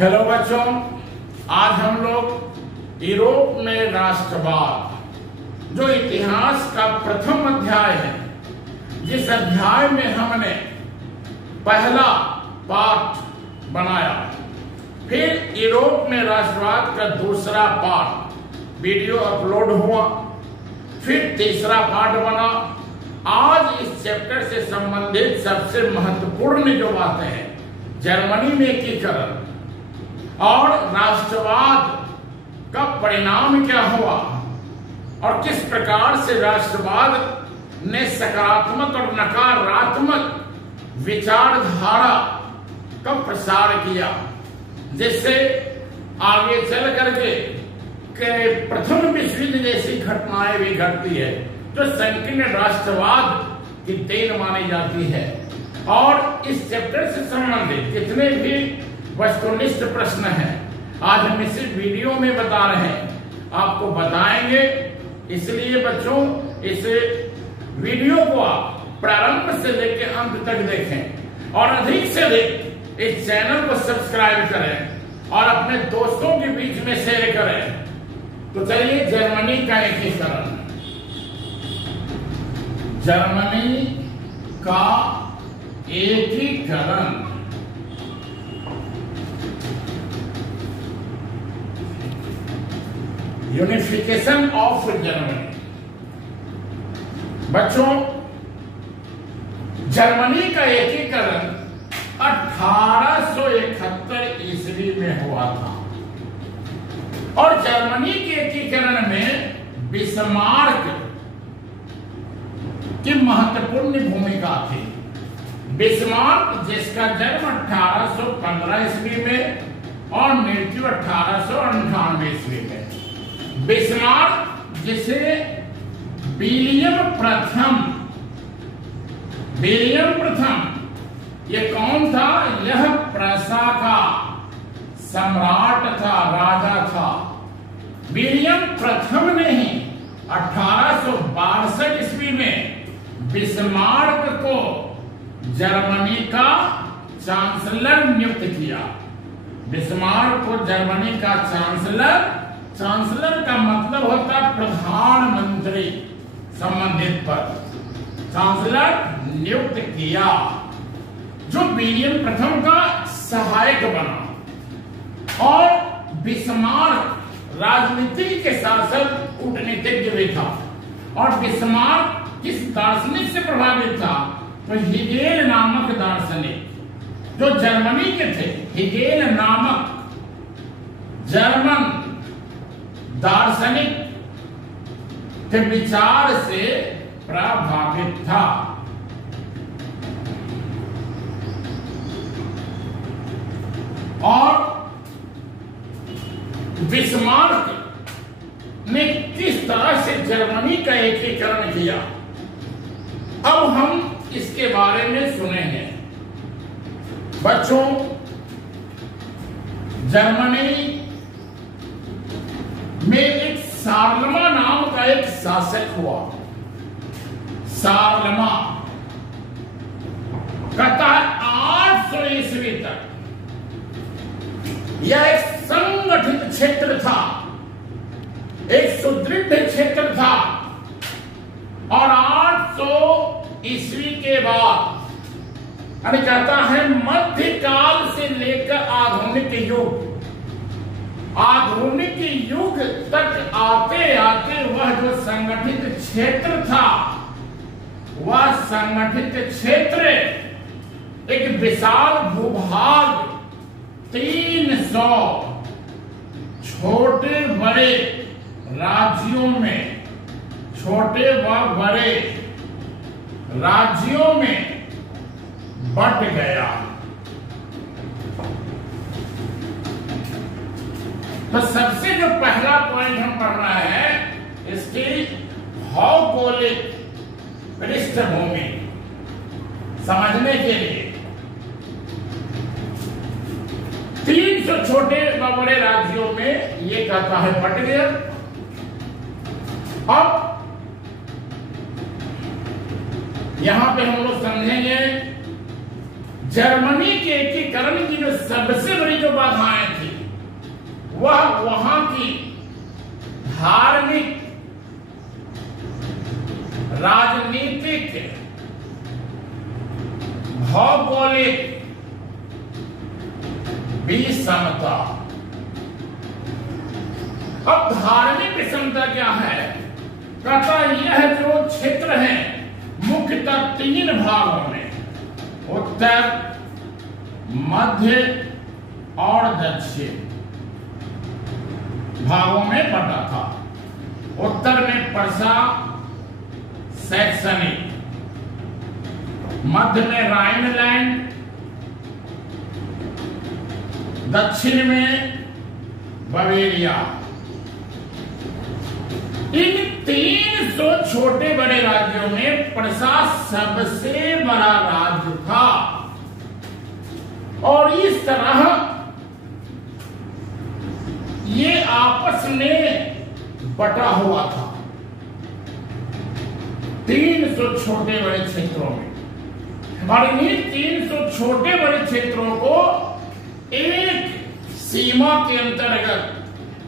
Hello बच्चों, आज हम लोग यूरोप में राष्ट्रवाद जो इतिहास का प्रथम अध्याय है, जिस अध्याय में हमने पहला पार्ट बनाया, फिर यूरोप में राष्ट्रवाद का दूसरा पार्ट वीडियो अपलोड हुआ, फिर तीसरा पार्ट बना। आज इस चैप्टर से संबंधित सबसे महत्वपूर्ण जो बातें हैं, जर्मनी में एकीकरण और राष्ट्रवाद का परिणाम क्या हुआ और किस प्रकार से राष्ट्रवाद ने सकारात्मक और नकारात्मक विचारधारा का प्रसार किया, जिससे आगे चल करके प्रथम विश्व युद्ध जैसी घटनाएं भी घटती है, जो संकीर्ण राष्ट्रवाद की देन मानी जाती है। और इस चैप्टर से संबंधित जितने भी वस्तुनिष्ठ प्रश्न हैं, आज हम इसी वीडियो में बता रहे हैं, आपको बताएंगे। इसलिए बच्चों, इस वीडियो को आप प्रारंभ से लेकर अंत तक देखें और अधिक से अधिक इस चैनल को सब्सक्राइब करें और अपने दोस्तों के बीच में शेयर करें। तो चलिए, जर्मनी का एकीकरण। जर्मनी का एकीकरण यूनिफिकेशन ऑफ जर्मनी। बच्चों, जर्मनी का एकीकरण 1871 ईस्वी में हुआ था और जर्मनी के एकीकरण में बिस्मार्क की महत्वपूर्ण भूमिका थी। बिस्मार्क, जिसका जन्म 1815 ईस्वी में और मृत्यु 1898 ईस्वी में। बिस्मार्क, जिसे विलियम प्रथम, ये कौन था? यह प्रसा का सम्राट था, राजा था। विलियम प्रथम ने ही 1862 ईस्वी में बिस्मार्क को जर्मनी का चांसलर नियुक्त किया। बिस्मार्क को जर्मनी का चांसलर का मतलब होता है प्रधानमंत्री, संबंधित पद, चांसलर नियुक्त किया, जो विलियम प्रथम का सहायक बना। और बिस्मार्क राजनीति के साथ साथ कूटनीतिज्ञ भी था। और बिस्मार्क किस दार्शनिक से प्रभावित था? तो हेगेल नामक दार्शनिक, जो जर्मनी के थे, हेगेल नामक जर्मन दार्शनिक के विचार से प्रभावित था। और बिस्मार्क ने किस तरह से जर्मनी का एकीकरण किया, अब हम इसके बारे में सुनेंगे। बच्चों, जर्मनी में एक सार्लमा नाम का एक शासक हुआ। सार्लमा कहता है 800 ईस्वी तक यह एक संगठित क्षेत्र था, एक सुदृढ़ क्षेत्र था। और 800 ईस्वी के बाद, यानी कहता है मध्यकाल से लेकर आधुनिक युग तक आते आते वह जो संगठित क्षेत्र था, वह संगठित क्षेत्र एक विशाल भूभाग 300 छोटे बड़े राज्यों में, छोटे व बड़े राज्यों में बट गया। तो सबसे जो पहला पॉइंट हम पढ़ रहे हैं, इसकी भौगोलिक पृष्ठभूमि समझने के लिए 300 छोटे व बड़े राज्यों में ये कहता है बट गया। अब यहां पे हम लोग समझेंगे जर्मनी के एकीकरण की जो सबसे बड़ी जो बाधाएं वह वहां की धार्मिक, राजनीतिक, भौगोलिक विषमता। अब धार्मिक विषमता क्या है? कहता यह जो क्षेत्र है मुख्यतः 3 भागों में, उत्तर, मध्य और दक्षिण भागों में बटा था। उत्तर में पर्सा सैक्सनी, मध्य में राइनलैंड, दक्षिण में बवेरिया। इन 300 छोटे बड़े राज्यों में पर्सा सबसे बड़ा राज्य था और इस तरह ये आपस में बटा हुआ था 300 छोटे बड़े क्षेत्रों में। और इन्हीं 300 छोटे बड़े क्षेत्रों को एक सीमा के अंतर्गत,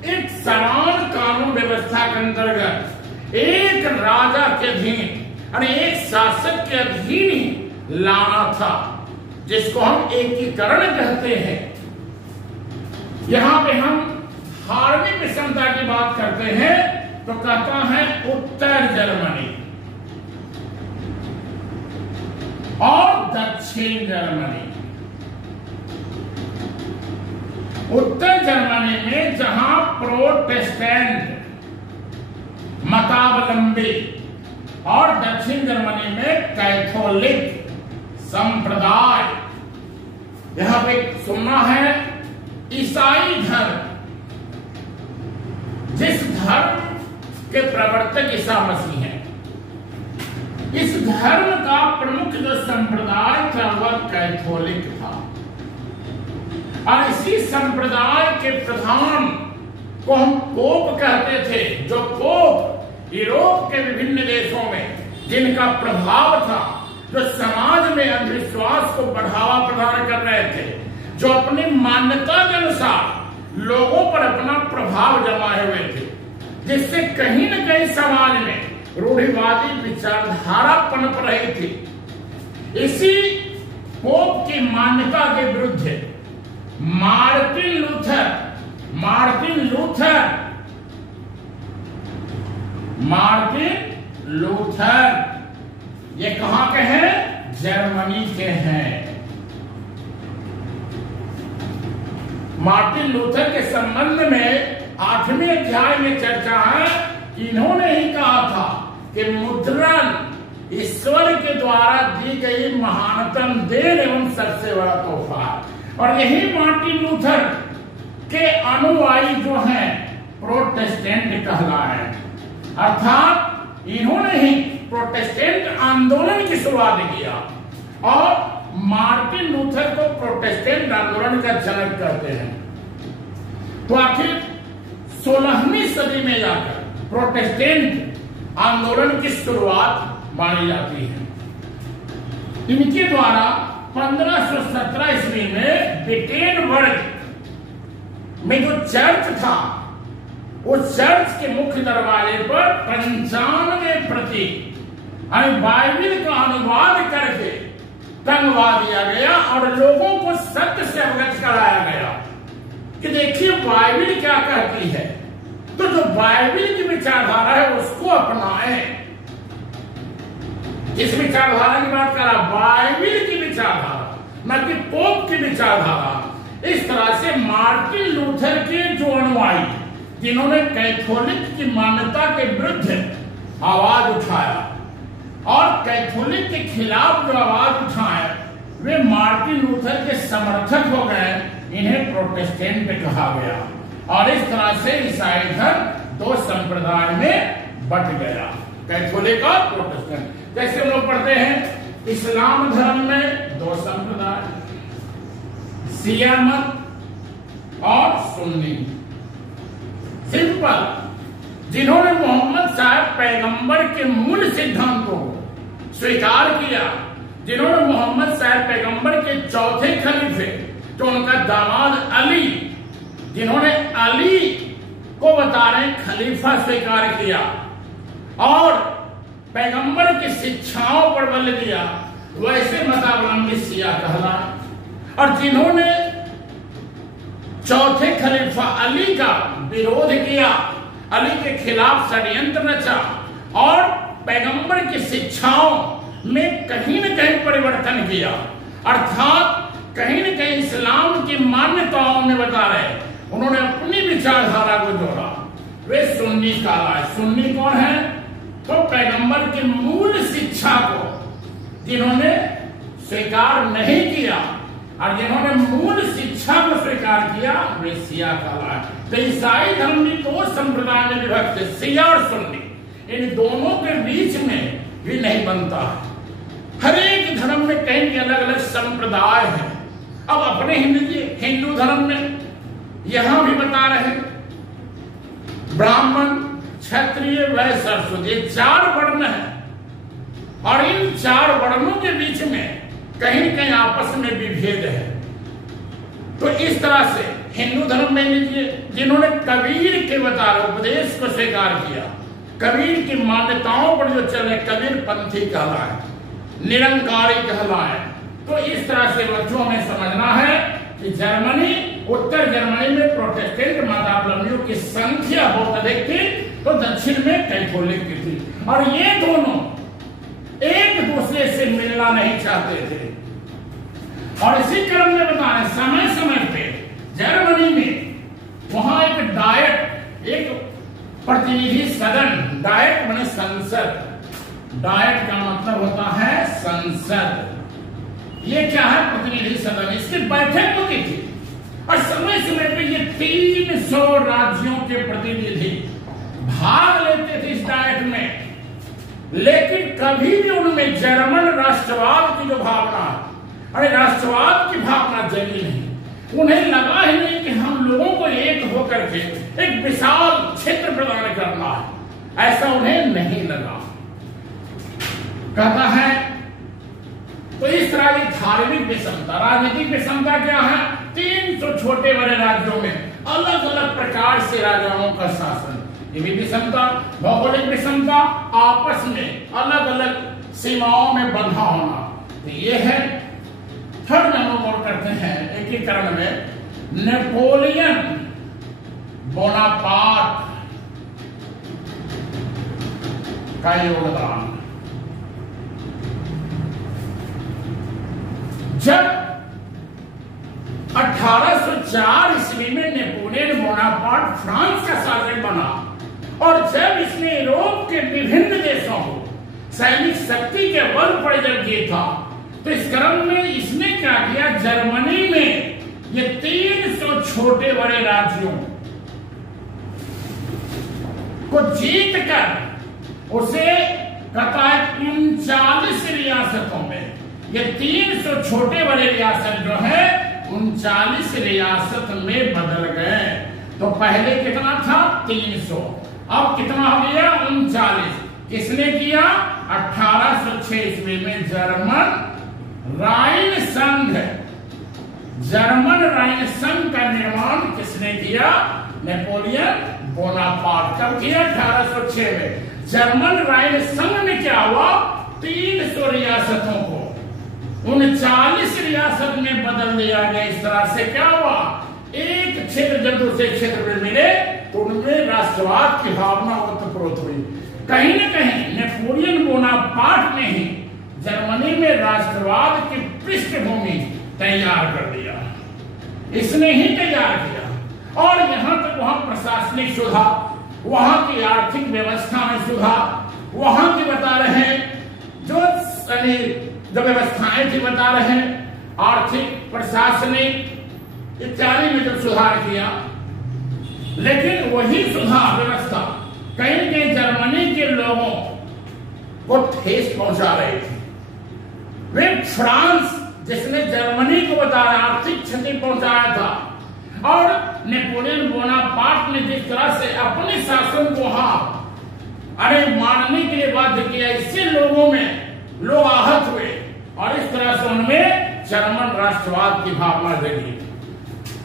एक समान कानून व्यवस्था के अंतर्गत, एक राजा के अधीन और एक शासक के अधीन लाना था, जिसको हम एकीकरण कहते हैं। यहां पे हम धार्मिक विषमता की बात करते हैं तो कहता है उत्तर जर्मनी और दक्षिण जर्मनी। उत्तर जर्मनी में जहां प्रोटेस्टेंट मतावलंबी और दक्षिण जर्मनी में कैथोलिक संप्रदाय। यहां पे सुनना है ईसाई धर्म, जिस धर्म के प्रवर्तक ईसा मसीह हैं, इस धर्म का प्रमुख जो संप्रदाय था वह कैथोलिक था। और इसी संप्रदाय के प्रधान को हम पोप कहते थे, जो पोप यूरोप के विभिन्न देशों में जिनका प्रभाव था, जो समाज में अंधविश्वास को बढ़ावा प्रदान कर रहे थे, जो अपनी मान्यता के अनुसार लोगों पर अपना प्रभाव जमाए हुए थे, जिससे कहीं न कहीं समाज में रूढ़िवादी विचारधारा पनप रही थी। इसी पोप की मान्यता के विरुद्ध मार्टिन लूथर ये कहां के हैं? जर्मनी के हैं। मार्टिन लूथर के संबंध में 8वें अध्याय में चर्चा है कि इन्होंने ही कहा था कि मुद्रण ईश्वर के द्वारा दी गई महानतम देन एवं सबसे बड़ा तोहफा। और यही मार्टिन लूथर के अनुयायी जो हैं प्रोटेस्टेंट कहलाए, अर्थात इन्होंने ही प्रोटेस्टेंट आंदोलन की शुरुआत किया और मार्टिन लूथर को प्रोटेस्टेंट आंदोलन का जनक कहते हैं। तो आखिर 16वीं सदी में जाकर प्रोटेस्टेंट आंदोलन की शुरुआत मानी जाती है। इनके द्वारा 1517 ईस्वी में विटेनबर्ग में जो चर्च था, उस चर्च के मुख्य दरवाजे पर 95 प्रति बाइबिल का अनुवाद करके टंगवा दिया गया और लोगों को सत्य से अवगत कराया गया कि देखिए बाइबिल क्या कहती है, तो जो बाइबिल की विचारधारा है उसको अपनाएं। जिस विचारधारा की बात करा, बाइबिल की विचारधारा, न कि पोप की विचारधारा। इस तरह से मार्टिन लूथर के जो अनुयायी, जिन्होंने कैथोलिक की मान्यता के विरुद्ध आवाज उठाया और कैथोलिक के खिलाफ जो आवाज उठाए, वे मार्टिन लूथर के समर्थक हो गए। इन्हें प्रोटेस्टेंट कहा गया और इस तरह से ईसाई धर्म 2 संप्रदाय में बट गया, कैथोलिक और प्रोटेस्टेंट। जैसे हम लोग पढ़ते हैं इस्लाम धर्म में 2 संप्रदाय, शिया मत और सुन्नी। सिंपल, जिन्होंने मोहम्मद साहब पैगंबर के मूल सिद्धांतों को स्वीकार किया, जिन्होंने मोहम्मद साहब पैगंबर के चौथे खलीफे, जो उनका दामाद अली जिन्होंने अली को बता रहे खलीफा स्वीकार किया और पैगंबर की शिक्षाओं पर बल दिया, वैसे मतावलंबी शिया कहलाए। और जिन्होंने चौथे खलीफा अली का विरोध किया, अली के खिलाफ षड्यंत्र रचा और पैगंबर की शिक्षाओं में कहीं न कहीं परिवर्तन किया, अर्थात कहीं न कहीं इस्लाम की मान्यताओं में बता रहे, उन्होंने अपनी विचारधारा को जोड़ा, वे सुन्नी कहलाए। सुन्नी कौन है? तो पैगंबर की मूल शिक्षा को जिन्होंने स्वीकार नहीं किया और जिन्होंने मूल शिक्षा को स्वीकार किया, वे शिया कहलाए। तो ईसाई धर्म भी दो संप्रदाय में विभक्त है, शिया और सुन्नी। इन दोनों के बीच में भी नहीं बनता है। हर एक धर्म में कहीं भी अलग अलग संप्रदाय है। अब अपने हिंदू धर्म में यहां भी बता रहे, ब्राह्मण, क्षत्रिय, वैश्य, शूद्र, ये 4 वर्ण है और इन 4 वर्णों के बीच में कहीं न कहीं आपस में विभेद है। तो इस तरह से हिंदू धर्म में लीजिए, जिन्होंने कबीर के बता रहे उपदेश को स्वीकार किया, कबीर की मान्यताओं पर जो चले, कबीर पंथी कहलाए, निरंकारी कहलाए। तो इस तरह से बच्चों में समझना है कि जर्मनी, उत्तर जर्मनी में प्रोटेस्टेंट मतावलंबियों की संख्या बहुत अधिक थी, तो दक्षिण में कैथोलिक की थी। और ये दोनों एक दूसरे से मिलना नहीं चाहते थे। और इसी क्रम में बता रहे, समय समय पे जर्मनी में वहां एक डायट, एक प्रतिनिधि सदन, डायट माने संसद, डायट का मतलब होता है संसद। ये क्या है? प्रतिनिधि सदन, इसकी बैठक होती थी और समय समय पे ये 300 राज्यों के प्रतिनिधि भाग लेते थे इस डायट में। लेकिन कभी भी उनमें जर्मन राष्ट्रवाद की जो भावना, अरे राष्ट्रवाद की भावना जगी नहीं। उन्हें लगा ही नहीं कि हम लोगों को एक होकर के एक विशाल क्षेत्र प्रदान करना है, ऐसा उन्हें नहीं लगा। कहता है तो इस तरह की धार्मिक विषमता, राजनीतिक विषमता क्या है? 300 छोटे बड़े राज्यों में अलग अलग प्रकार से राजाओं का शासन, ये भी विषमता। भौगोलिक विषमता, आपस में अलग अलग सीमाओं में बंधा होना, तो ये है। थर्ड हम और करते हैं एकीकरण में, नेपोलियन बोनापार्ट का योगदान। जब 1804 ईस्वी में नेपोलियन बोनापार्ट फ्रांस का शासक बना और जब इसने यूरोप के विभिन्न देशों को सैनिक शक्ति के बल पर जब जीता, तो इस क्रम में इसने क्या किया? जर्मनी में ये 300 छोटे बड़े राज्यों को जीतकर उसे कहता है 39 रियासतों में, ये 300 छोटे बड़े रियासत जो है 39 रियासत में बदल गए। तो पहले कितना था? 300, अब कितना हो गया? 39। किसने किया? 1806 ईस्वी में जर्मन राइन संघ, जर्मन राइन संघ का निर्माण किसने किया? Napoleon Bonaparte. कब किया? 1806 में। जर्मन राइन संघ में क्या हुआ? 300 रियासतों को 39 रियासत में बदल दिया गया। इस तरह से क्या हुआ? एक क्षेत्र जब दूसरे क्षेत्र में मिले तो उनमें राष्ट्रवाद की भावना ओतप्रोत हुई। कहीं न कहीं नेपोलियन बोनापार्ट ने ही जर्मनी में राष्ट्रवाद की पृष्ठभूमि तैयार कर दिया, इसने ही तैयार किया। और यहां तक वहां प्रशासनिक सुधार, वहां की आर्थिक व्यवस्था में सुधार, वहां की बता रहे हैं जो व्यवस्थाएं थी, बता रहे हैं आर्थिक, प्रशासनिक इत्यादि में जब सुधार किया। लेकिन वही सुधार व्यवस्था कहीं कहीं जर्मनी के लोगों को ठेस पहुंचा रही थी। वे फ्रांस, जिसने जर्मनी को बता रहे आर्थिक क्षति पहुंचाया था, और नेपोलियन बोनापार्ट ने जिस तरह से अपने शासन को मानने के लिए बाध्य किया, इससे लोगों में लोग आहत हुए और इस तरह से उनमें जर्मन राष्ट्रवाद की भावना जगी।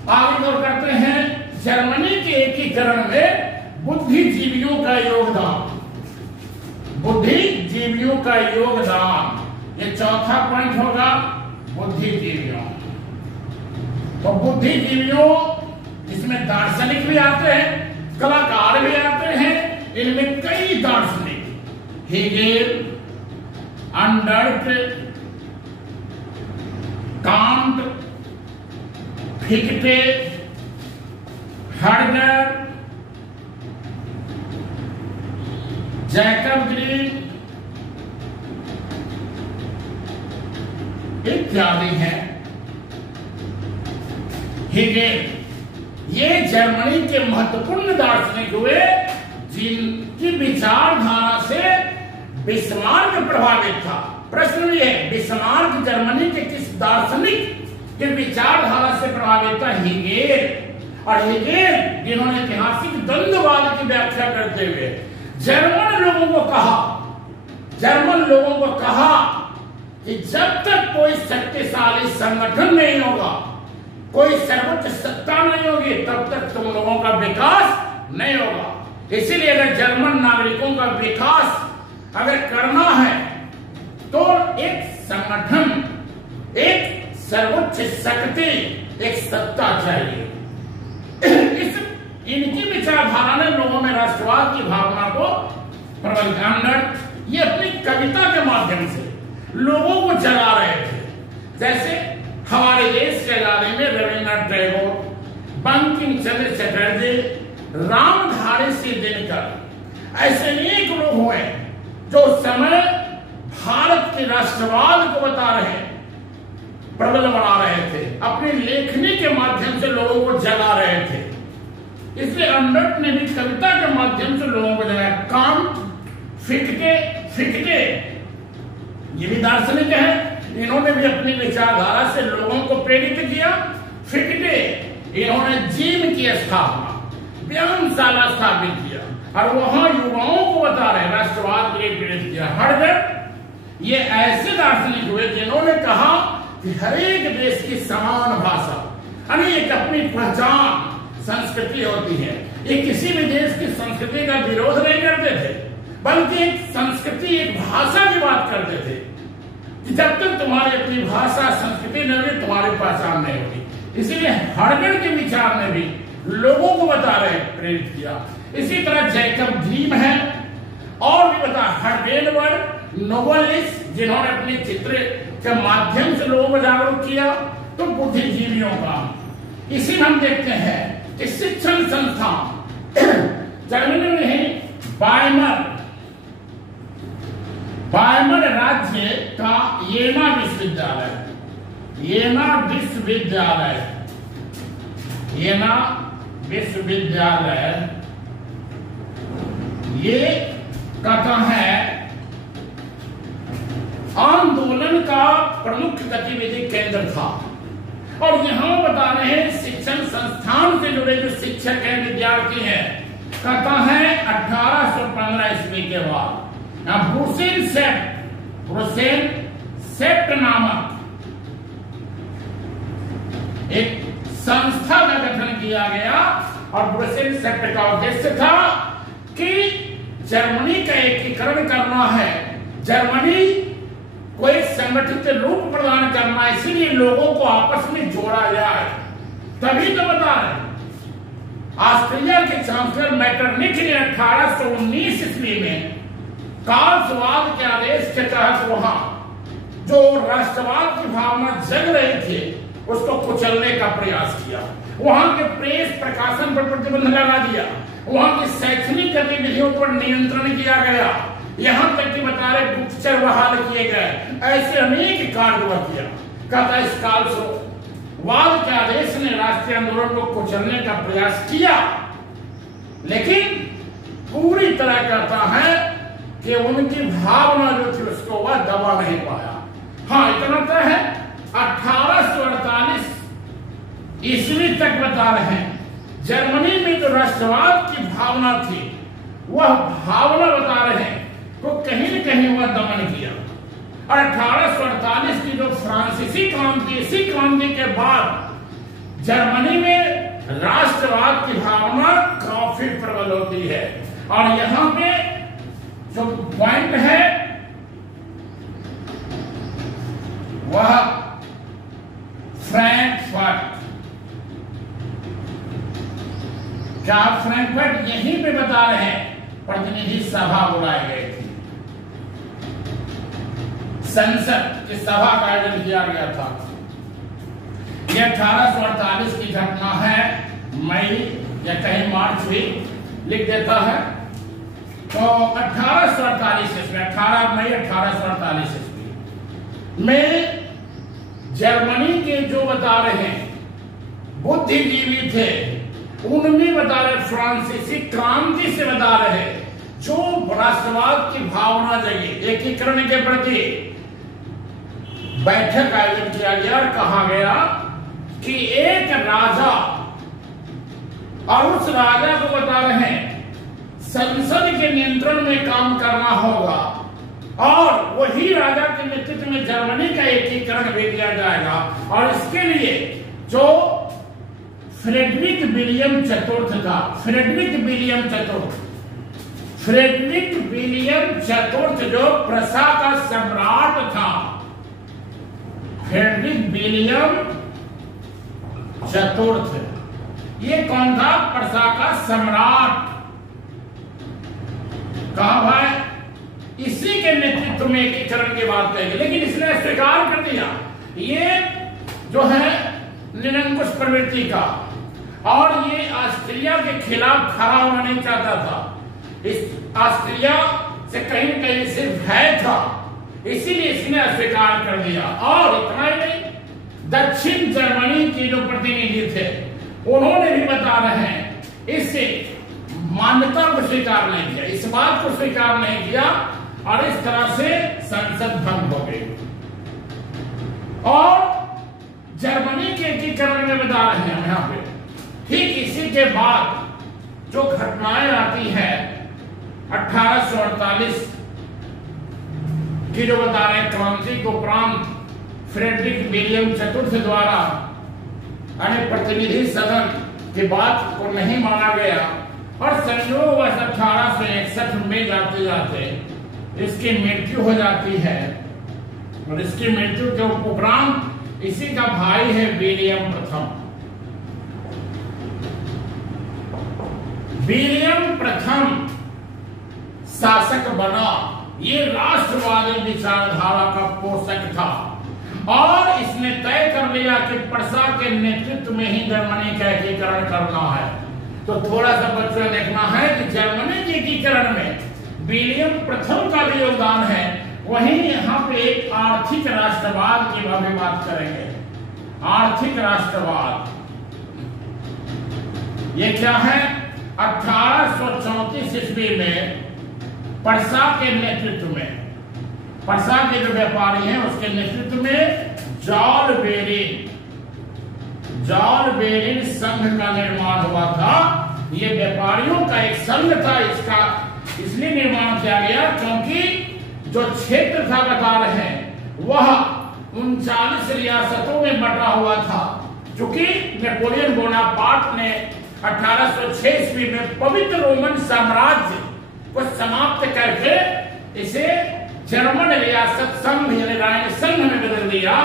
आगे और करते हैं जर्मनी के एकीकरण में बुद्धिजीवियों का योगदान, बुद्धिजीवियों का योगदान, ये चौथा पॉइंट होगा, बुद्धिजीवियों। तो बुद्धिजीवियों इसमें दार्शनिक भी आते हैं, कलाकार भी आते हैं, इनमें कई दार्शनिक, हेगेल, अंडर्ट, Kant, Fichte, Herder, Jacob Green इत्यादि हैं। हेगेल ये जर्मनी के महत्वपूर्ण दार्शनिक हुए जिनकी विचारधारा से बिस्मार्क प्रभावित था। प्रश्न ये है, बिस्मार्क जर्मनी के किस दार्शनिक के विचारधारा से प्रभावित था? हेगेल। और हेगेल जिन्होंने ऐतिहासिक द्वंद्ववाद की व्याख्या करते हुए जर्मन लोगों को कहा कि जब तक कोई शक्तिशाली संगठन नहीं होगा, कोई सर्वोच्च सत्ता नहीं होगी, तब तक तुम लोगों का विकास नहीं होगा। इसीलिए अगर जर्मन नागरिकों का विकास अगर करना है तो एक संगठन, एक सर्वोच्च शक्ति, एक सत्ता चाहिए। इनकी विचारधारा ने लोगों में राष्ट्रवाद की भावना को प्रबल, ये अपनी कविता के माध्यम से लोगों को जगा रहे थे। जैसे हमारे देश के आजादी में रविन्द्रनाथ टैगोर, बंकिम चंद्र चटर्जी, रामधारी सिंह दिनकर, ऐसे अनेक लोग हुए जो उस समय भारत के राष्ट्रवाद को बता रहे, प्रबल बना रहे थे, अपनी लेखनी के माध्यम से लोगों को जगा रहे थे। इसलिए अंडर्ट ने भी कविता के माध्यम से लोगों को जगाया। कांट, फिक्टे ये भी दार्शनिक है, इन्होंने भी अपनी विचारधारा से लोगों को प्रेरित किया। फिक्टे इन्होंने जिम की स्थापना, व्यायामशाला स्थापित किया और वहां युवाओं को बता रहे राष्ट्रवाद के लिए प्रेरित किया। हर्डर ये ऐसे दार्शनिक हुए जिन्होंने कहा कि हर एक देश की समान भाषा, अनेक अपनी पहचान संस्कृति होती है। ये किसी भी देश की संस्कृति का विरोध नहीं करते थे, बल्कि एक संस्कृति, एक भाषा की बात करते थे कि जब तक तुम्हारी अपनी भाषा संस्कृति नहीं होगी, तुम्हारी पहचान नहीं होगी। इसीलिए हर्डर के विचार ने भी लोगों को बता रहे, प्रेरित किया। इसी तरह जैकब ग्रीन है और भी बता, हर्डेलबर्ग, नोबलिस जिन्होंने अपने चित्र के माध्यम से लोगों को जागरूक किया। तो बुद्धिजीवियों का इसी में हम देखते हैं कि शिक्षण संस्थान जर्मनी में ही बायमर राज्य का येना विश्वविद्यालय ये कहता है आंदोलन का प्रमुख गतिविधि केंद्र था। और यहाँ बता रहे हैं शिक्षण संस्थान से जुड़े जो शिक्षक हैं, विद्यार्थी हैं, कहता है 1815 ईस्वी के बाद ब्रुसेल सेप्ट नामक एक संस्था का गठन किया गया। और ब्रुसेल सेप्ट का उद्देश्य था कि जर्मनी का एकीकरण करना है, जर्मनी को एक संगठित रूप प्रदान करना, इसीलिए लोगों को आपस में जोड़ा जाए। तभी तो बता रहे ऑस्ट्रिया के चांसलर मेटरनिच ने 1819 ईस्वी में कार्लसवाद के आदेश के तहत वहां जो राष्ट्रवाद की भावना जग रही थी उसको कुचलने का प्रयास किया। वहां के प्रेस प्रकाशन पर प्रतिबंध लगा दिया, वहां की शैक्षणिक गतिविधियों पर नियंत्रण किया गया, यहां तक कि बता रहे गुप्तचर बहाल किए गए। ऐसे अनेक कार्य हुआ किया। कहता इस कार्लसवाद के आदेश ने राष्ट्रीय आंदोलन को कुचलने का प्रयास किया, लेकिन पूरी तरह कहता है कि उनकी भावना जो थी उसको वह दबा नहीं पाया। हाँ, इतना तो है 1848 ईस्वी तक बता रहे हैं जर्मनी में जो राष्ट्रवाद की भावना थी वह भावना बता रहे हैं तो कहीं न कहीं वह दमन किया। और 1848 की जो फ्रांसीसी क्रांति, इसी क्रांति के बाद जर्मनी में राष्ट्रवाद की भावना काफी प्रबल होती है। और यहां पे जो पॉइंट है वह फ्रैंकफर्ट, क्या फ्रैंकफर्ट यहीं पे बता रहे हैं प्रतिनिधि सभा बुलाई गई थी, संसद की सभा का आयोजन किया गया था। यह 1848 की घटना है, मई या कहीं मार्च भी लिख देता है। तो 1848 ईस्वी, 18 मई 1848 ईस्वी में जर्मनी के जो बता रहे हैं बुद्धिजीवी थे, उनमें बता रहे फ्रांसीसी क्रांति से बता रहे जो राष्ट्रवाद की भावना जगी, एकीकरण के प्रति बैठक आयोजन किया गया और कहा गया कि एक राजा और उस राजा को बता रहे हैं संसद के नियंत्रण में काम करना होगा और वही राजा के नेतृत्व में जर्मनी का एकीकरण भी किया जाएगा। और इसके लिए जो फ्रेडरिक विलियम चतुर्थ था, फ्रेडरिक विलियम चतुर्थ जो प्रसा का सम्राट था, फ्रेडरिक विलियम चतुर्थ, ये कौन था? प्रसा का सम्राट। कहा भाई इसी के नेतृत्व में एकीकरण की बात कहेगी, लेकिन इसने स्वीकार कर दिया ये जो है निरंकुश प्रवृत्ति का, और ये ऑस्ट्रिया के खिलाफ खड़ा होना नहीं चाहता था। इस ऑस्ट्रिया से कहीं न कहीं सिर्फ भय था, इसीलिए इसने अस्वीकार कर दिया। और इतना ही नहीं, दक्षिण जर्मनी के जो प्रतिनिधि थे उन्होंने भी बता रहे हैं इसे मान्यता को स्वीकार नहीं किया, इस बात को स्वीकार नहीं किया, और इस तरह से संसद भंग हो गई। और जर्मनी के एकीकरण में बता रहे हैं यहां पे ठीक इसी के बाद जो घटनाएं आती है 1848 की जो बता रहे हैं क्रांति को उपरांत फ्रेडरिक विलियम चतुर्थ द्वारा अनेक प्रतिनिधि सदन की बात को नहीं माना गया और संयोगवश 1861 में जाते जाते इसकी मृत्यु हो जाती है। और इसकी मृत्यु के उपरांत इसी का भाई है विलियम प्रथम। विलियम प्रथम शासक बना, ये राष्ट्रवादी विचारधारा का पोषक था और इसने तय कर लिया कि प्रसा के नेतृत्व में ही जर्मनी का एकीकरण करना है। तो थोड़ा सा बच्चों देखना है कि जर्मनी के एकीकरण में विलियम प्रथम का भी योगदान है। वहीं यहाँ पे एक आर्थिक राष्ट्रवाद की भी बात करेंगे। आर्थिक राष्ट्रवाद ये क्या है? 1834 ईस्वी में प्रसा के नेतृत्व में, प्रसा के जो व्यापारी हैं उसके नेतृत्व में जॉल बेरिन संघ का निर्माण हुआ था। ये व्यापारियों का एक संघ था, इसका इसलिए निर्माण किया गया क्योंकि जो क्षेत्र था बता रहे हैं वह 39 रियासतों में बटा हुआ था। क्योंकि नेपोलियन बोनापार्ट ने 1806 ईस्वी में पवित्र रोमन साम्राज्य को समाप्त करके इसे जर्मन रियासत संघ यानी राष्ट्र संघ में बदल दिया।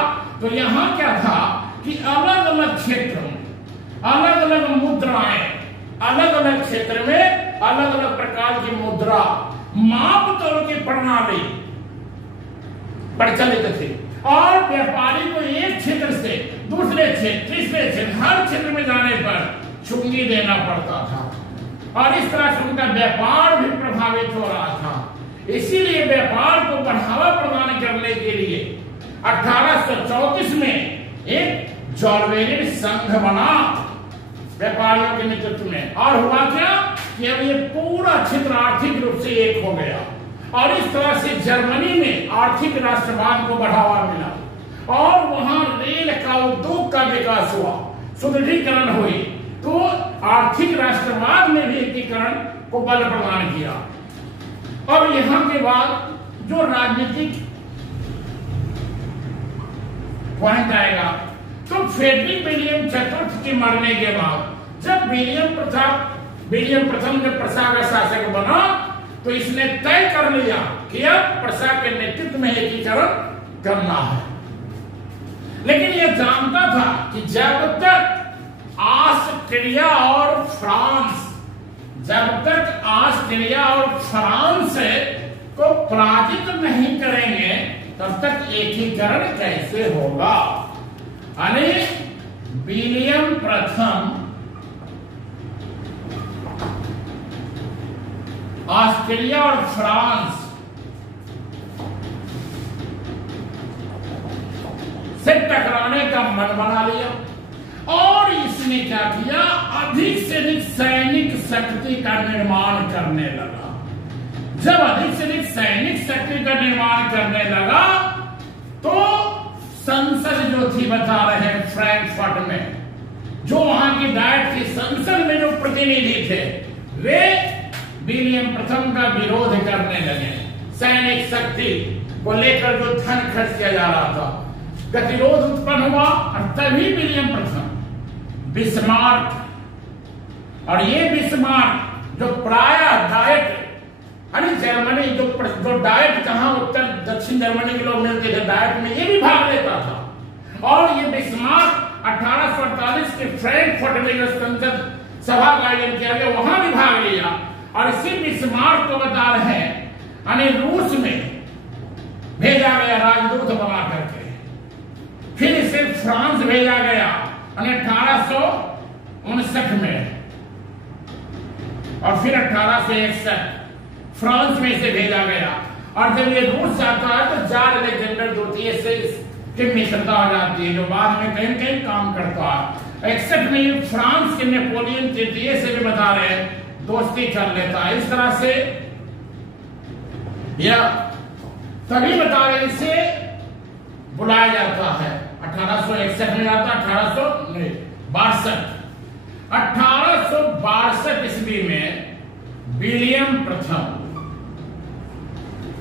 तो यहाँ क्या था कि अलग अलग क्षेत्र में अलग अलग मुद्राएं, अलग अलग क्षेत्र में अलग अलग प्रकार की मुद्रा, माप तौल की प्रणाली प्रचलित थी और व्यापारी को एक क्षेत्र से दूसरे क्षेत्र, तीसरे क्षेत्र, हर क्षेत्र में जाने पर चुंगी देना पड़ता था और इस तरह से उनका व्यापार भी प्रभावित हो रहा था। इसीलिए व्यापार को बढ़ावा प्रदान करने के लिए 1834 में एक जॉलबेरिन संघ बना व्यापारियों के नेतृत्व में। और हुआ क्या कि अब ये पूरा क्षेत्र आर्थिक रूप से एक हो गया और इस तरह से जर्मनी में आर्थिक राष्ट्रवाद को बढ़ावा मिला और वहां रेल का उद्योग का विकास हुआ, सुदृढ़ीकरण हुई। तो आर्थिक राष्ट्रवाद में भी एकीकरण को बल प्रदान किया। और यहां के बाद जो राजनीतिक पॉइंट आएगा तो फ्रेडरिक विलियम चतुर्थ के मरने के बाद जब विलियम प्रथम जब प्रसा का शासक बना तो इसने तय कर लिया कि अब प्रसा के नेतृत्व में एकीकरण करना है। लेकिन यह जानता था कि जब तक ऑस्ट्रिया और फ्रांस को पराजित नहीं करेंगे तब तक एकीकरण कैसे होगा। यानी विलियम प्रथम ऑस्ट्रिया और फ्रांस से टकराने का मन बना लिया और इसने क्या किया, अधिक से अधिक सैनिक शक्ति का निर्माण करने लगा। जब अधिक से अधिक सैनिक शक्ति का निर्माण करने लगा तो संसद जो थी बता रहे हैं फ्रैंकफर्ट में, जो वहां की डायट थी, संसद में जो प्रतिनिधि थे वे विलियम प्रथम का विरोध करने लगे। सैनिक शक्ति को लेकर जो धन खर्च किया जा रहा था, गतिरोध उत्पन्न हुआ और तभी विलियम प्रथम बिस्मार्क, और ये बिस्मार्क जो प्रायः डायट यानी जर्मनी जो डायट जहां उत्तर दक्षिण जर्मनी के लोग मिलते थे डायट में ये भी भाग लेता था। और ये बिस्मार्क 1848 के फ्रैंकफर्ट में जो संसद सभा का आयोजन किया गया वहां भी भाग लिया। और इसी बिस्मार्क को बता रहे हैं यानी रूस में भेजा गया राजदूत बना करके, फिर इसे फ्रांस भेजा गया 1859 में, और फिर 1861 फ्रांस में इसे भेजा गया। और जब ये रूस जाता है तो जार अलेक्जेंडर द्वितीय से इसकी मित्रता हो जाती है, जो बाद में कहीं कहीं काम करता है। 61 में फ्रांस के नेपोलियन तृतीय से भी बता रहे हैं दोस्ती कर लेता है। इस तरह से यह तभी बता रहे इसे बुलाया जाता है 1861 में जाता 1862 ईस्वी में विलियम प्रथम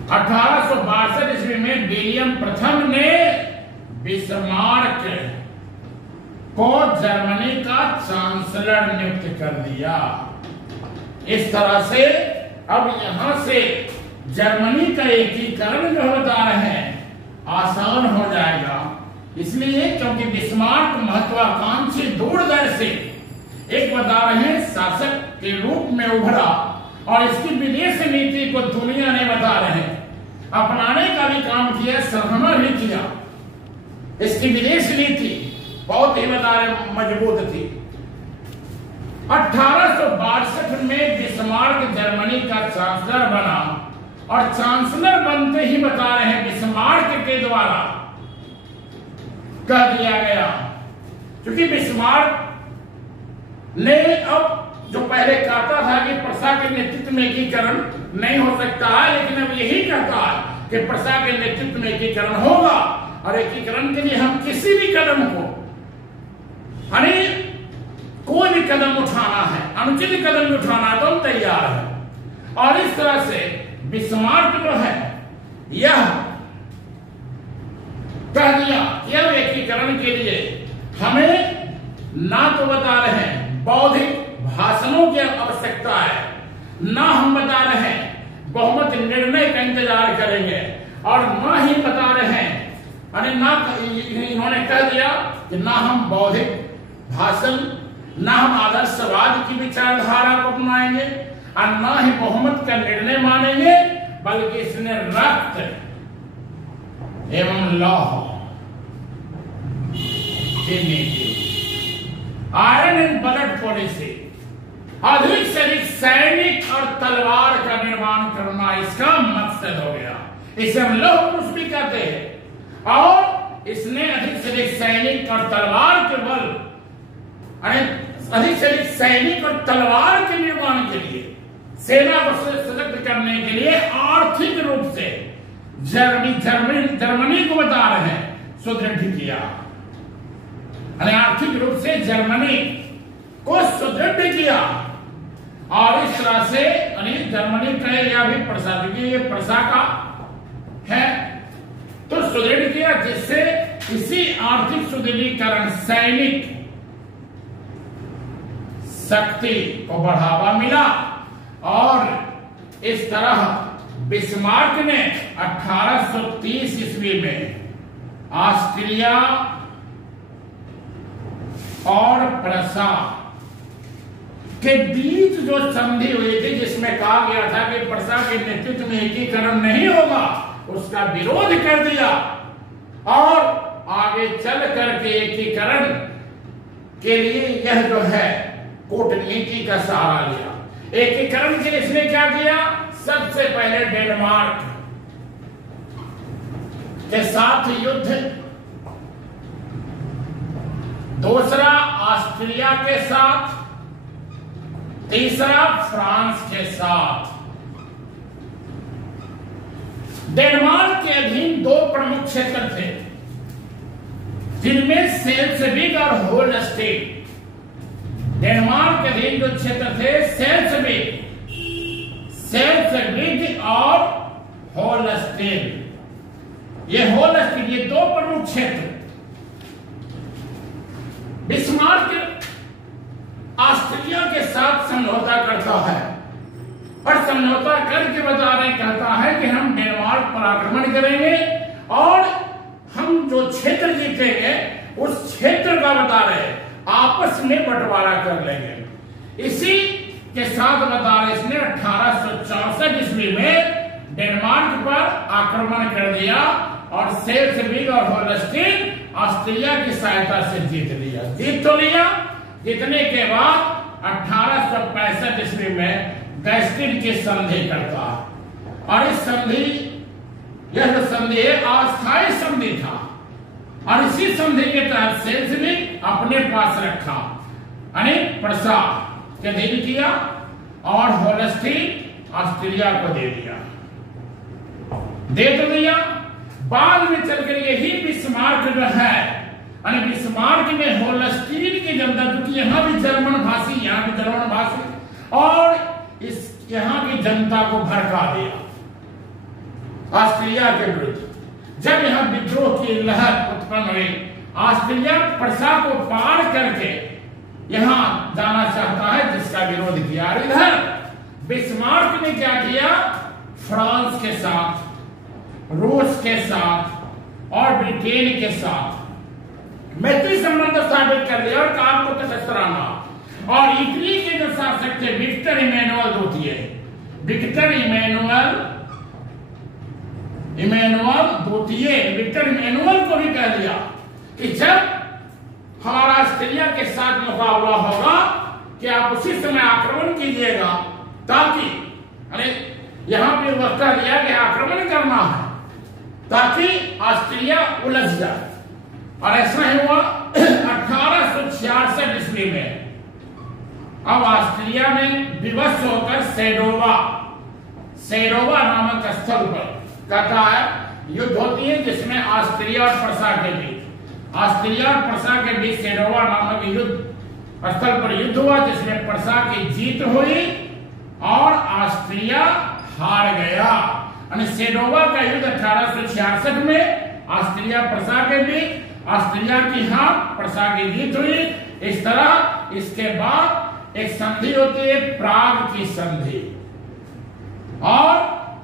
1862 ईस्वी में विलियम प्रथम ने बिस्मार्क को जर्मनी का चांसलर नियुक्त कर दिया। इस तरह से अब यहां से जर्मनी का एकीकरण जो बता रहे हैं आसान हो जाएगा, इसलिए क्योंकि बिस्मार्क महत्वाकांक्षी दूरदर्शी एक बता रहे हैं शासक के रूप में उभरा और इसकी विदेश नीति को दुनिया ने बता रहे हैं अपनाने का भी काम किया, सराहना भी किया। इसकी विदेश नीति बहुत ही बता रहे मजबूत थी। 1862 में बिस्मार्क जर्मनी का चांसलर बना और चांसलर बनते ही बता रहे हैं बिस्मार्क के द्वारा कह दिया गया, क्योंकि बिस्मार्क ने अब जो पहले कहता था कि प्रसा के नेतृत्व में एकीकरण नहीं हो सकता है, लेकिन अब यही कहता है कि प्रसा के नेतृत्व में एकीकरण होगा और एकीकरण के लिए हम किसी भी कदम को यानी कोई भी कदम उठाना है, अनुचित कदम भी उठाना है तो हम तैयार हैं। और इस तरह से बिस्मार्क जो है यह कह दिया कि अब एकीकरण के लिए हमें ना तो बता रहे हैं बौद्धिक भाषणों की आवश्यकता है, ना हम बता रहे हैं बहुमत निर्णय का इंतजार करेंगे, और ना ही बता रहे हैं अरे ना इन्होंने कह दिया कि ना हम बौद्धिक भाषण, ना हम आदर्शवाद की विचारधारा को अपनाएंगे और ना ही बहुमत का निर्णय मानेंगे, बल्कि इसने रक्त एवं लौह की नीति, आयरन एंड ब्लड पॉलिसी, अधिक से अधिक सैनिक और तलवार का निर्माण करना इसका मकसद हो गया। इसे हम लौह पुरुष भी कहते हैं। और इसने अधिक से अधिक सैनिक और तलवार के बल, अधिक से अधिक सैनिक और तलवार के निर्माण के लिए, सेना को सशक्त करने के लिए आर्थिक रूप से जर्मनी को बता रहे हैं सुदृढ़ किया, आर्थिक रूप से जर्मनी को सुदृढ़ किया। और इस तरह से जर्मनी का यह भी प्रसा, क्योंकि ये प्रसा का है, तो सुदृढ़ किया, जिससे इसी आर्थिक सुदृढ़ीकरण शक्ति को बढ़ावा मिला और इस तरह बिस्मार्क ने 1830 ईस्वी में ऑस्ट्रिया और प्रसा के बीच जो संधि हुई थी, जिसमें कहा गया था कि प्रसा के नेतृत्व में एकीकरण नहीं होगा, उसका विरोध कर दिया और आगे चल करके एकीकरण के लिए यह जो है कूटनीति का सहारा लिया। एकीकरण के लिए इसने क्या किया? सबसे पहले डेनमार्क के साथ युद्ध, दूसरा ऑस्ट्रिया के साथ, तीसरा फ्रांस के साथ। डेनमार्क के अधीन दो प्रमुख क्षेत्र थे, जिनमें सेल्सविग और होलस्टीन। डेनमार्क के अधीन जो क्षेत्र थे सेल्सविग और होलस्टीन, ये होलस्टीन, ये दो प्रमुख क्षेत्र। बिस्मार्क ऑस्ट्रिया के साथ समझौता करता है और समझौता करके बता रहे कहता है कि हम डेनमार्क पर आक्रमण करेंगे और हम जो क्षेत्र जीतेंगे उस क्षेत्र का बता रहे आपस में बंटवारा कर लेंगे। इसी के साथ बता रहे इसने 1864 ईस्वी में डेनमार्क पर आक्रमण कर दिया और सेल्सविग और होलस्टीन ऑस्ट्रिया की सहायता से जीत लिया। जीत तो लिया, जीतने के बाद 1865 ईस्वी में गैस्टिन की संधि करता है और इस संधि, यह जो संधि है अस्थायी संधि था और इसी संधि के तहत सेल्सविग अपने पास रखा, यानी प्रसा के अधीन किया और होलस्टीन ऑस्ट्रिया को दे दिया, दे तो दिया। बाद में चलकर यही बिस्मार्क जो है, यानी बिस्मार्क में होलस्टीन की जनता, क्योंकि यहाँ भी जर्मन भाषी, यहाँ भी जर्मन भाषी, और इस यहाँ की जनता को भड़का दिया ऑस्ट्रिया के विरुद्ध। जब यहाँ विद्रोह की लहर उत्पन्न हुई, ऑस्ट्रिया प्रसा को पार करके यहाँ जाना चाहता है, जिसका विरोध किया। इधर बिस्मार्क ने क्या किया? फ्रांस के साथ, रूस के साथ और ब्रिटेन के साथ मैत्री संबंध स्थापित कर लिया और काम को तटस्थराना। और इटली के जो शासक थे विक्टर इमैनुअल द्वितीय, विक्टर इमैनुअल को भी कह दिया कि जब हमारा ऑस्ट्रिया के साथ मुकाबला होगा कि आप उसी समय आक्रमण कीजिएगा, ताकि अरे यहां पे वक्त दिया कि आक्रमण करना है ताकि ऑस्ट्रिया उलझ जाए। और ऐसा ही हुआ 1866 ईस्वी में। अब ऑस्ट्रिया में विवश होकर सेडोवा नामक स्थल पर कहता है युद्ध होती है, जिसमें ऑस्ट्रिया और प्रसा के बीच, ऑस्ट्रिया और प्रसा के बीच सेडोवा नामक युद्ध स्थल पर युद्ध हुआ, जिसमें प्रसा की जीत हुई और ऑस्ट्रिया हार गया। सेडोवा का युद्ध 1866 में ऑस्ट्रिया प्रसा के बीच, ऑस्ट्रिया की हार, प्रसा की जीत हुई। इस तरह इसके बाद एक संधि होती है, प्राग की संधि, और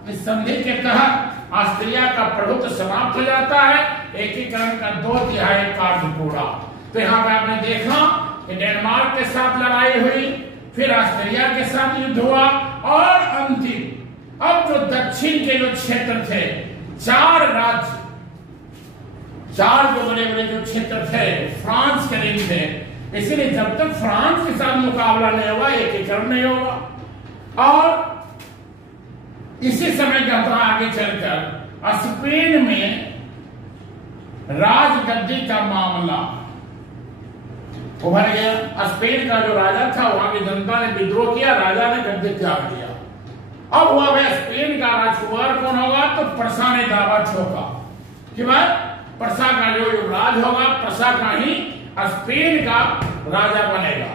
इस संधि के तहत ऑस्ट्रिया का प्रभुत्व समाप्त हो जाता है, एकीकरण का 2/3 कार्य पूरा। तो यहाँ पे आपने देखा कि डेनमार्क के साथ लड़ाई हुई, फिर ऑस्ट्रिया के साथ युद्ध हुआ और अंतिम अब जो दक्षिण के जो क्षेत्र थे, 4 राज्य, 4 जो बड़े बड़े जो क्षेत्र थे फ्रांस के अधीन थे, इसलिए जब तक फ्रांस के साथ मुकाबला नहीं होगा एकीकरण नहीं होगा। और इसी समय क्या था, आगे चलकर स्पेन में राजगद्दी का मामला उभर गया। स्पेन का जो राजा था, वहां की जनता ने विद्रोह किया, राजा ने गद्दी त्याग दिया। अब हुआ भाई स्पेन का राजकुमार कौन होगा, तो प्रसा ने दावा ठोका कि भाई प्रसा का जो युवराज होगा, प्रसा का ही स्पेन का राजा बनेगा।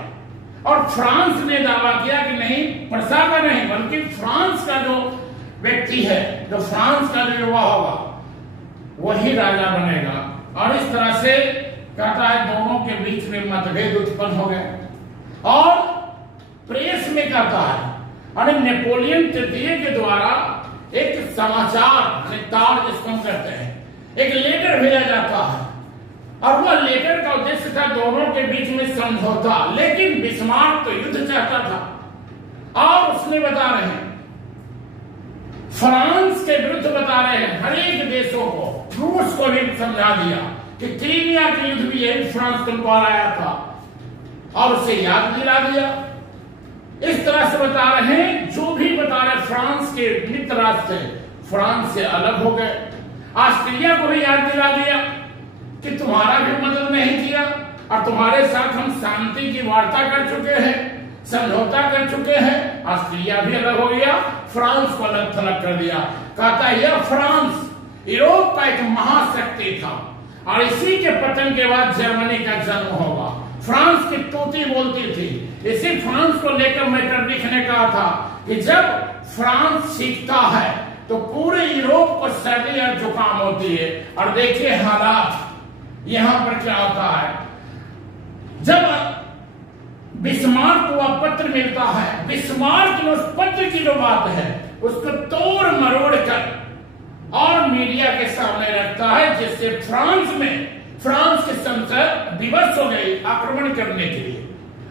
और फ्रांस ने दावा किया कि नहीं, प्रसा का नहीं बल्कि फ्रांस का जो व्यक्ति है, जो फ्रांस का जो युवा होगा वही राजा बनेगा। और इस तरह से कहता है दोनों के बीच में मतभेद उत्पन्न हो गए और प्रेस में कहता है। अरे नेपोलियन तृतीय के द्वारा एक समाचार तार जिसको हम कहते हैं, एक लेटर भेजा जाता है, और वह लेटर का उद्देश्य था दोनों के बीच में समझौता। लेकिन बिस्मार्क तो युद्ध चाहता था, और उसने बता रहे हैं फ्रांस के विरुद्ध बता रहे हैं हर एक देशों को, रूस को भी समझा दिया कि क्रीमिया के युद्ध भी यही फ्रांस तुम पर आया था, और उसे याद दिला दिया। इस तरह से बता रहे हैं, जो भी बता रहे फ्रांस के मित्र राष्ट्र फ्रांस से अलग हो गए। ऑस्ट्रिया को भी याद दिला दिया कि तुम्हारा भी मदद नहीं किया, और तुम्हारे साथ हम शांति की वार्ता कर चुके हैं, समझौता कर चुके हैं। ऑस्ट्रिया भी अलग हो गया, फ्रांस को अलग थलग कर दिया। कहता है यह फ्रांस यूरोप का एक महाशक्ति था, और इसी के पतन के बाद जर्मनी का जन्म होगा। फ्रांस की तोती बोलती थी, इसी फ्रांस को लेकर मेटरनिख ने कहा था कि जब फ्रांस सीखता है तो पूरे यूरोप को सर्दी और जुकाम होती है। और देखिए हालात यहां पर क्या होता है। जब बिस्मार्क को वह पत्र मिलता है, बिस्मार्क ने उस पत्र की जो बात है उसको तोड़ मरोड़ कर और मीडिया के सामने रखता है, जिससे फ्रांस की संसद विवश हो गई आक्रमण करने के लिए।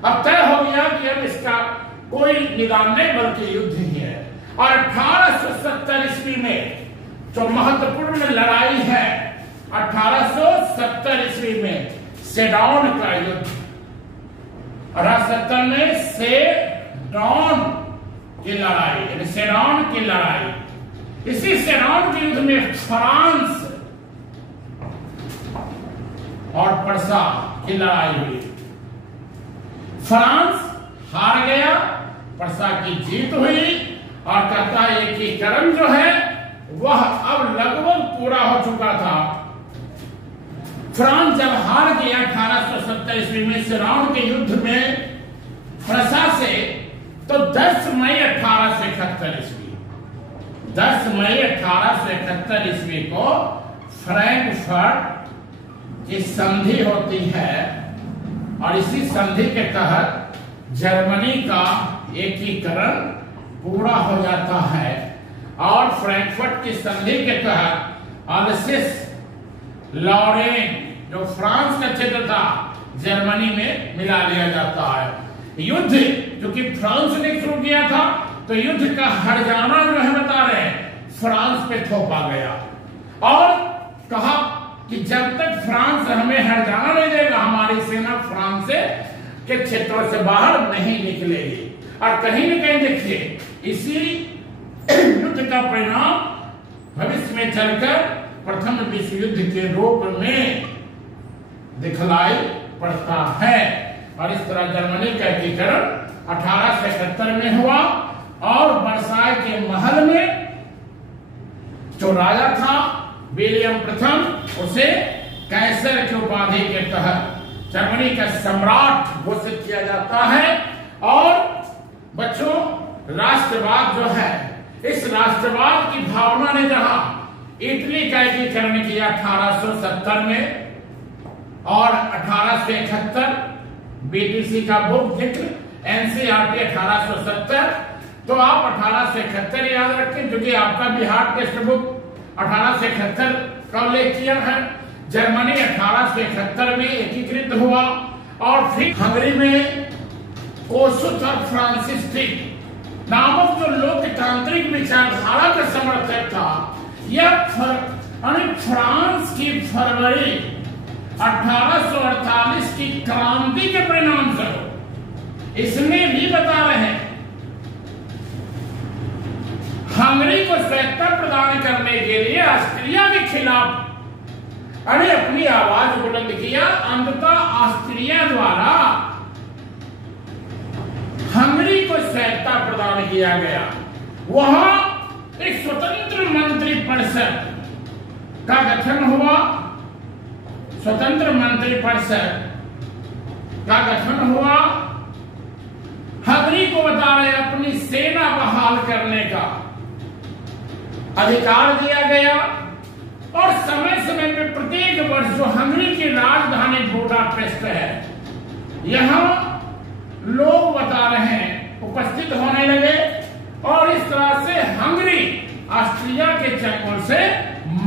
अब तय हो गया कि अब इसका कोई निदान नहीं बल्कि युद्ध ही है। और 1870 ईस्वी में जो महत्वपूर्ण लड़ाई है, 1870 ईस्वी में सेडौन का युद्ध, 1870 में सेडौन की लड़ाई, यानी सेडौन की लड़ाई। इसी सेडौन के युद्ध में फ्रांस और पर्सा की लड़ाई हुई। फ्रांस हार गया, पर्सा की जीत हुई, और कहता है एकीकरण जो है वह अब लगभग पूरा हो चुका था। फ्रांस जब हार गया 1870 ईस्वी में सेडौन के युद्ध में पर्सा से, तो 10 मई 1871 ईस्वी 10 मई 1871 ईस्वी को फ्रैंकफर्ट की संधि होती है, और इसी संधि के तहत जर्मनी का एकीकरण पूरा हो जाता है। और फ्रैंकफर्ट की संधि के तहत अल्सेस लॉरेन जो फ्रांस का क्षेत्र था जर्मनी में मिला लिया जाता है। युद्ध क्योंकि फ्रांस ने शुरू किया था, तो युद्ध का हर्जाना जो है बता रहे हैं फ्रांस पे थोपा गया, और कहा कि जब तक फ्रांस हमें हर्जाना नहीं देगा हमारी सेना फ्रांस के क्षेत्रों से बाहर नहीं निकलेगी। और कहीं न कहीं देखिए इसी युद्ध का परिणाम भविष्य में चलकर प्रथम विश्व युद्ध के रूप में दिखलाई पड़ता है। और इस तरह जर्मनी का एकीकरण 1871 में हुआ, और वर्साय के महल में जो राजा था विलियम प्रथम, उसे कैसर की उपाधि के तहत जर्मनी का सम्राट घोषित किया जाता है। और बच्चों, राष्ट्रवाद जो है, इस राष्ट्रवाद की भावना ने जहां इटली का एकीकरण किया 1870 में, और 1871 बीटीसी का बुक जिक्र एनसीईआरटी 1870, तो आप 1871 याद रखें क्योंकि आपका बिहार टेक्स्ट बुक 1871 का उल्लेख किया है। जर्मनी 1871 में एकीकृत हुआ, और फिर हंगरी में कोसुत और फ्रांसिस नामक जो लोकतांत्रिक विचारधारा का समर्थक था, यह फ्रांस की फरवरी 1848 की क्रांति के परिणाम स्वरूप इसमें भी बता रहे हैं हंगरी को स्वायत्तता प्रदान करने के लिए ऑस्ट्रिया के खिलाफ अपनी आवाज बुलंद किया। अंततः ऑस्ट्रिया द्वारा हंगरी को स्वायत्तता प्रदान किया गया। वहां एक स्वतंत्र मंत्री परिषद का गठन हुआ, स्वतंत्र मंत्री परिषद का गठन हुआ। हंगरी को बता रहे अपनी सेना बहाल करने का अधिकार दिया गया, और समय समय में प्रत्येक वर्ष जो हंगरी की राजधानी बुडापेस्ट है, यहां लोग बता रहे हैं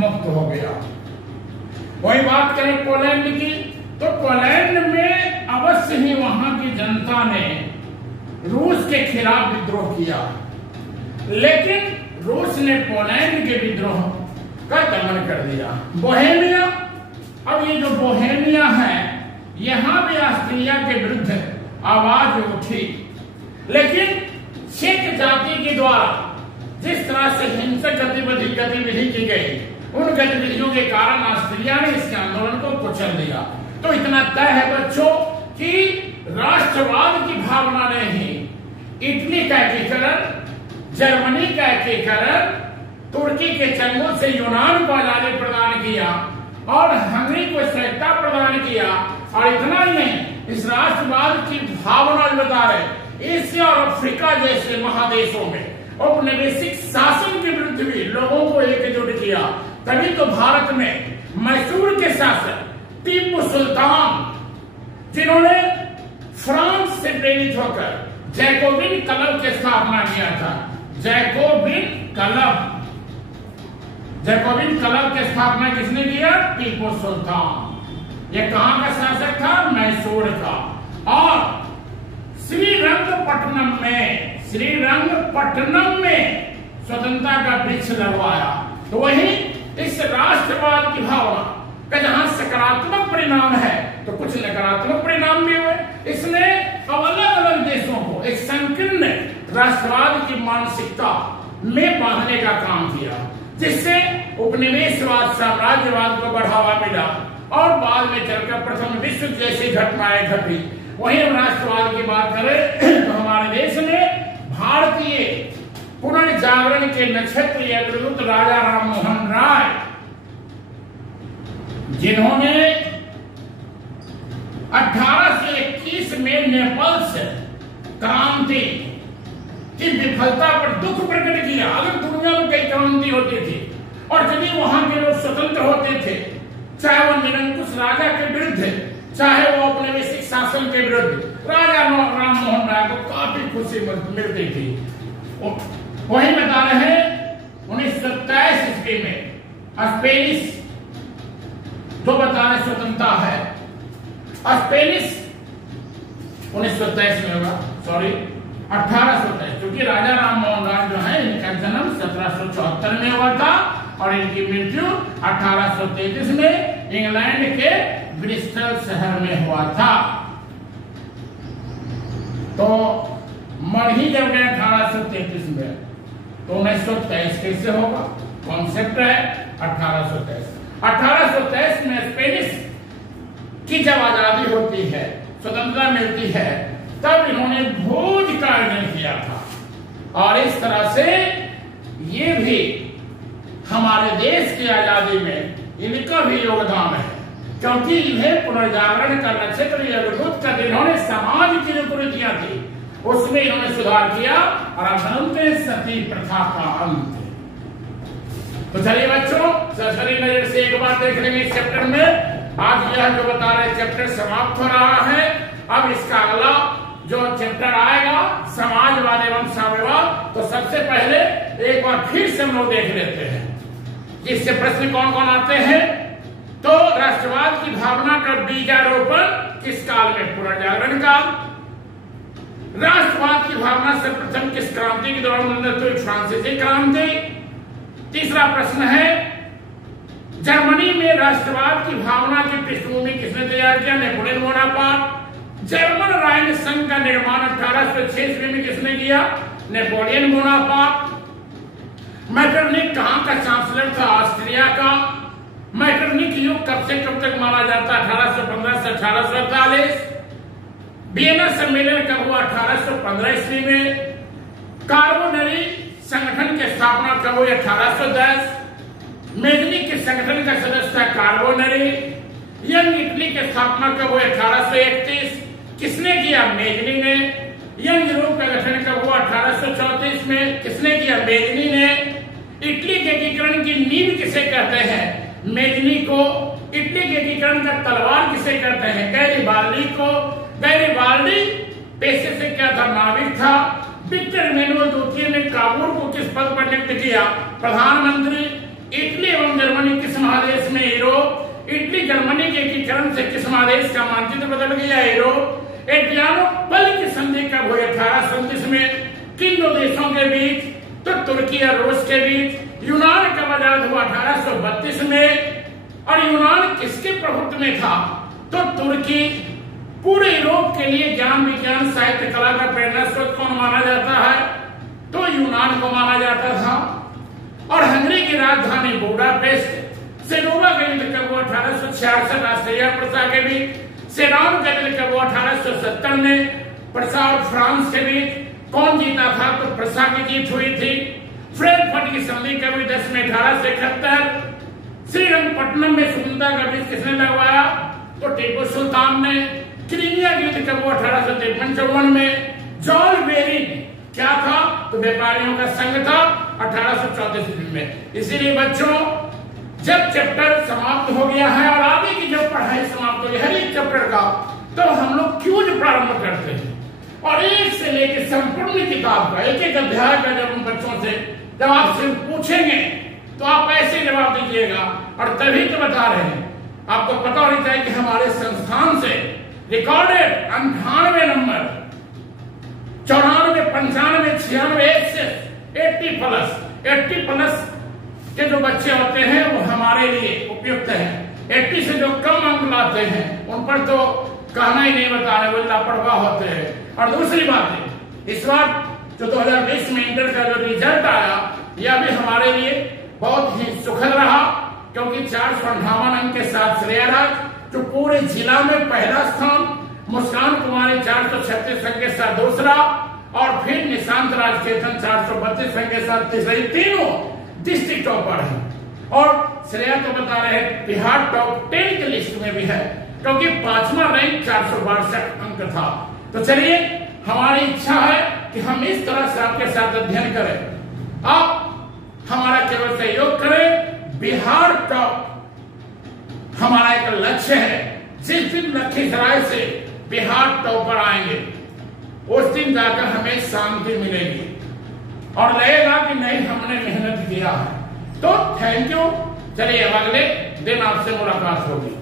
मुक्त हो गया। वही बात करें पोलैंड की, तो पोलैंड में अवश्य ही वहां की जनता ने रूस के खिलाफ विद्रोह किया, लेकिन रूस ने पोलैंड के विद्रोह का दमन कर दिया। बोहेमिया, अब ये जो बोहेमिया है, यहां भी ऑस्ट्रिया के विरुद्ध आवाज उठी, लेकिन चेक जाति के द्वारा जिस तरह से हिंसक गतिविधि की गई, उन गतिविधियों के कारण ऑस्ट्रिया ने इस आंदोलन को कुचल दिया। तो इतना तय है बच्चों कि राष्ट्रवाद की भावना ने ही इटली का एकीकरण, जर्मनी का एकीकरण, तुर्की के चंगुल से यूनान को आजादी प्रदान किया और हंगरी को स्वायत्तता प्रदान किया। और इतना ही नहीं, इस राष्ट्रवाद की भावना बता रहे एशिया और अफ्रीका जैसे महादेशों में औपनिवेशिक शासन के विरुद्ध भी लोगों को एकजुट किया। तभी तो भारत में मैसूर के शासक टीपू सुल्तान, जिन्होंने फ्रांस से प्रेरित होकर जैकोबिन क्लब की स्थापना किया था। जैकोबिन क्लब की स्थापना किसने किया? टीपू सुल्तान। ये कहां का शासक था? मैसूर का। और श्रीरंगपट्टनम में स्वतंत्रता का वृक्ष लगवाया। तो वही इस राष्ट्रवाद की भावना का जहां सकारात्मक परिणाम है तो कुछ नकारात्मक परिणाम भी हुए। इसने अलग अलग देशों को एक संकीर्ण राष्ट्रवाद की मानसिकता में बांधने का काम किया, जिससे उपनिवेशवाद, साम्राज्यवाद को बढ़ावा मिला और बाद में चलकर प्रथम विश्व जैसी घटनाएं घटी। वहीं राष्ट्रवाद की बात करें तो हमारे देश में भारतीय पुनर्जागरण के नक्षत्र अग्रदूत राजा राममोहन राय, जिन्होंने 1821 में नेपल्स क्रांति की विफलता पर दुख प्रकट किया। अलग दुनिया में कई क्रांति होती थी और यदि वहां के लोग स्वतंत्र होते थे, चाहे वो निरंकुश राजा के विरुद्ध, चाहे वो औपनिवेशिक शासन के विरुद्ध, राजा राममोहन राय को काफी खुशी मिलती थी। वही बता रहे हैं 1927 ईस्वी में स्पेनिश जो बता रहे स्वतंत्रता है, स्पेनिश 1927 में होगा, सॉरी 1823, क्योंकि राजा राममोहन राय जो है इनका जन्म 1774 में हुआ था और इनकी मृत्यु 1833 में इंग्लैंड के ब्रिस्टल शहर में हुआ था। तो मर ही जब गए 1833 में, तो 1923 कैसे होगा? कॉन्सेप्ट है 1823। 1823 में स्पेनिश की जब आजादी होती है, स्वतंत्रता मिलती है, तब इन्होंने भोज का आयोजन किया था। और इस तरह से ये भी हमारे देश की आजादी में इनका भी योगदान है, क्योंकि इन्हें पुनर्जागरण का नक्षत्र अग्रदूत का इन्होंने समाज की जो कुरीतियां थी उसमें इन्होंने सुधार किया और अंत सती प्रथा का अंत। तो चलिए बच्चों, सरसरी नजर से एक बार देख लेंगे इस चैप्टर में। आज यह जो बता रहे चैप्टर समाप्त हो रहा है। अब इसका अगला जो चैप्टर आएगा समाजवाद एवं साम्यवाद, तो सबसे पहले एक बार फिर से हम लोग देख लेते हैं इससे प्रश्न कौन कौन आते हैं। तो राष्ट्रवाद की भावना का बीजारोपण किस काल में? पुनर्जागरण काल। राष्ट्रवाद की भावना सर्वप्रथम किस क्रांति के दौरान? तो फ्रांसीसी क्रांति। तीसरा प्रश्न है जर्मनी में राष्ट्रवाद की भावना की पृष्ठभूमि किसने तैयार किया? Napoleon Bonaparte. जर्मन राष्ट्र संघ का निर्माण 1806 ईस्वी में किसने किया? Napoleon Bonaparte. मैटरनिक कहां का चांसलर था? ऑस्ट्रिया का। मैटरनिक युग कब से कब तक माना जाता? 1815 से 1848। वियना सम्मेलन कब हुआ? 1815 ईस्वी में। कार्बोनरी संगठन की स्थापना कब हुई? 1810। मेजनी के संगठन का सदस्य था कार्बोनरी। यंग इटली की स्थापना कब हुई? 1831। किसने किया? मेजनी ने। यंग यूरोप का गठन कब हुआ? 1834 में। किसने किया? मेजनी ने। इटली के एकीकरण की नींव किसे कहते हैं? मेजनी को। इटली के एकीकरण का तलवार किसे कहते हैं? गैरिबाल्डी को। गैरिबाल्डी पेशे से क्या था? नाविक था। विक्टर एमेनुएल द्वितीय ने काबुल को किस पद पर नियुक्त किया? प्रधानमंत्री। इटली एवं जर्मनी किस महादेश में? यूरोप। इटली जर्मनी के एकीकरण से किस महादेश का मानचित्र बदल गया? यूरोप। एड्रियानोपल की संधि कब हुई? 1829 में। किन दो देशों के बीच? तो तुर्की और रूस के बीच। यूनान कब आजाद हुआ? 1832 में। और यूनान किसके प्रभुत्व में था? तो तुर्की। पूरे यूरोप के लिए ज्ञान विज्ञान साहित्य कला का प्रेरणा स्रोत कौन माना जाता है? तो यूनान को माना जाता था। और हंगरी की राजधानी बुडापेस्ट। सेडोवा का युद्ध कब हुआ? 1866। ऑस्ट्रिया प्रसा के बीच। सेडान का युद्ध कब हुआ? 1870 में। प्रसा और फ्रांस के बीच। कौन जीता था? तो प्रसा की जीत हुई थी। फ्रैंकफर्ट की संधि कब हुई? 10 में 1871। श्रीरंगपट्टनम में स्वतंत्रता का बीज किसने लगवाया? तो टीपू सुल्तान ने। क्रीमिया की युद्ध कब हुआ? 1853-54 में। जॉन बेरिंग क्या था? तो व्यापारियों का संघ था। 1834 में। इसीलिए बच्चों, जब चैप्टर समाप्त हो गया है और आगे की जब पढ़ाई समाप्त हो गई हर एक चैप्टर का, तो हम लोग क्यों प्रारंभ करते हैं और एक से लेकर संपूर्ण किताब का एक एक अध्याय का जब हम बच्चों से जब आपसे पूछेंगे तो आप ऐसे जवाब दीजिएगा। और तभी तो बता रहे हैं, आपको पता होना चाहिए कि हमारे संस्थान से रिकॉर्डेड 98 नंबर 94, 95, 96, 80+ के जो बच्चे होते हैं वो हमारे लिए उपयुक्त हैं। 80 से जो कम अंक लाते हैं उन पर तो कहना ही नहीं बता रहे, वो लापरवाह होते हैं। और दूसरी बात है, इस बार जो 2020 में इंटर का जो रिजल्ट आया यह भी हमारे लिए बहुत ही सुखद रहा, क्योंकि 458 अंक के साथ श्रेया राज जो पूरे जिला में पहला स्थान, मुस्कान कुमारी 436 अंक के साथ दूसरा, और फिर निशांत राजकेतन 432 अंक के साथ तीसरा। तीनों डिस्ट्रिक्ट टॉपर है। और श्रेया तो बता रहे हैं बिहार टॉप 10 की लिस्ट में भी है, क्योंकि 5वां रैंक 462 अंक था। तो चलिए, हमारी इच्छा है कि हम इस तरह से आपके साथ अध्ययन करें, आप हमारा केवल सहयोग करें। बिहार टॉप हमारा एक लक्ष्य है। जिस दिन लखीसराय से बिहार टॉपर आएंगे उस दिन जाकर हमें शांति मिलेगी और लगेगा कि नहीं, हमने मेहनत किया है। तो थैंक यू। चलिए, अब अगले दिन आपसे मुलाकात होगी।